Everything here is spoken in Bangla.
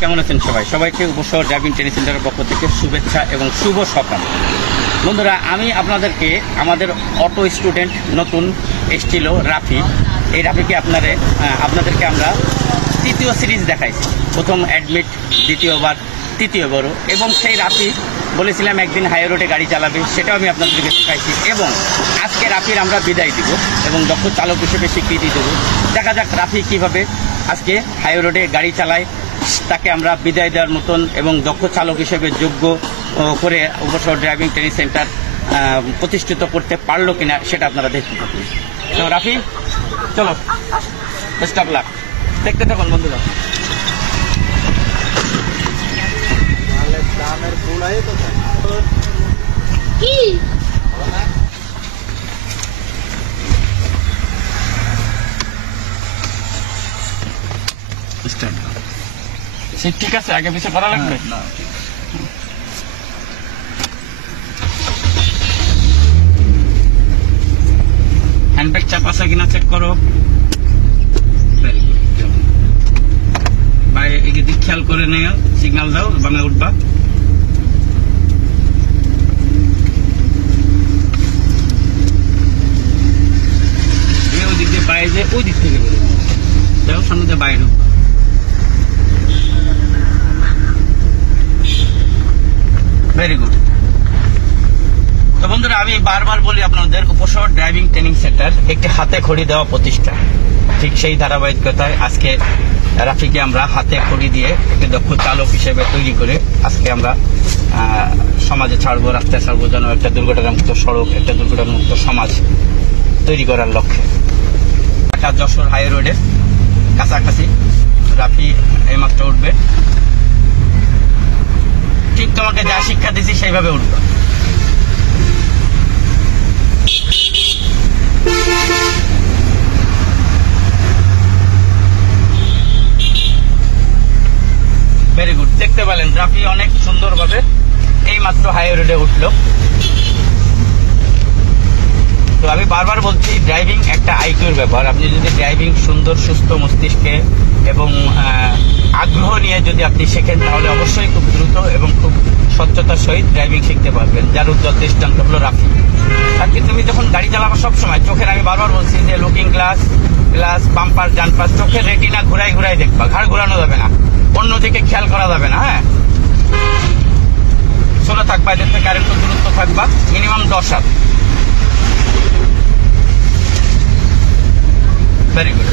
কেমন আছেন সবাই? সবাইকে উপশহর ড্রাইভিং ট্রেনিং সেন্টারের পক্ষ থেকে শুভেচ্ছা এবং শুভ সকাল। বন্ধুরা, আমি আপনাদেরকে আমাদের অটো স্টুডেন্ট নতুন এসেছিল রাফি, এই রাফিকে আপনাদেরকে আমরা তৃতীয় সিরিজ দেখাইছি। প্রথম অ্যাডমিট, দ্বিতীয়বার, তৃতীয়বারও, এবং সেই রাফি বলেছিলাম একদিন হাই রোডে গাড়ি চালাবে, সেটাও আমি আপনাদেরকে দেখাইছি। এবং আজকে রাফির আমরা বিদায় দিব এবং দক্ষ চালক হিসেবে স্বীকৃতি দেব। দেখা যাক রাফি কীভাবে আজকে হাই রোডে গাড়ি চালায়, তাকে আমরা বিদায় দেওয়ার মতন এবং দক্ষ চালক হিসেবে যোগ্য করে উপশহর ড্রাইভিং ট্রেনিং সেন্টার প্রতিষ্ঠিত করতে পারলো কিনা সেটা আপনারা দেখতে পাবেন। তো রাফি, চলো, বেস্ট অফ লাক, দেখতে থাকুন বন্ধুরা। ঠিক আছে, আগে পিছিয়ে করা লাগবে না। হ্যান্ডব্যাগ চাপ আছে কিনা চেক করো। ভাই এদিকে খেয়াল করে নিও, সিগন্যাল দাও, বাংলা উঠবা। ওই দিক দিয়ে বাইরে, ওই দিক থেকে বেরোবো, যাও সামনে দিয়ে বাইরে। Very good. তো বন্ধুরা, আমি বারবার বলি আপনাদের, উপশহর ড্রাইভিং ট্রেনিং সেন্টার একটি হাতে খড়ি দেওয়া প্রতিষ্ঠান। ঠিক সেই ধারাবাহিকতায় আজকে রাফিকে আমরা হাতে খড়ি দিয়ে একটি দক্ষ চালক হিসেবে তৈরি করে আজকে আমরা সমাজে ছাড়বো, রাস্তায় ছাড়বো, যেন একটা দুর্ঘটনামুক্ত সড়ক, একটা দুর্ঘটনামুক্ত সমাজ তৈরি করার লক্ষ্যে। ঢাকা যশোর হাই রোডে কাছাকাছি রাফি এইমাত্র উঠবে। ঠিক তোমাকে যা শিক্ষা দিয়েছি সেইভাবে উঠবে। Very good. দেখতে পেলেন রাফি অনেক সুন্দরভাবে এইমাত্র হাই রোডে উঠলো। তো আমি বারবার বলছি, ড্রাইভিং একটা আইকিউর ব্যাপার। আপনি যদি ড্রাইভিং সুন্দর সুস্থ মস্তিষ্কে এবং আগ্রহ নিয়ে যদি আপনি শেখেন, তাহলে অবশ্যই খুব দ্রুত এবং খুব স্বচ্ছতার সহিত ড্রাইভিং শিখতে পারবেন। যার উজ্জ্বল দৃষ্টান্ত হলো রাফি। তাকে তুমি যখন গাড়ি চালাবো সবসময় চোখের, আমি বারবার বলছি যে লুকিং গ্লাস, বাম্পার, জানপাস, চোখের রেটিনা ঘুরাই ঘুরাই দেখবা। ঘাড় ঘুরানো যাবে না, অন্যদিকে খেয়াল করা যাবে না। হ্যাঁ, সোলো থাকবা, এদের থেকে আরেকটু দূরত্ব থাকবা, মিনিমাম 10 হাত। Very good.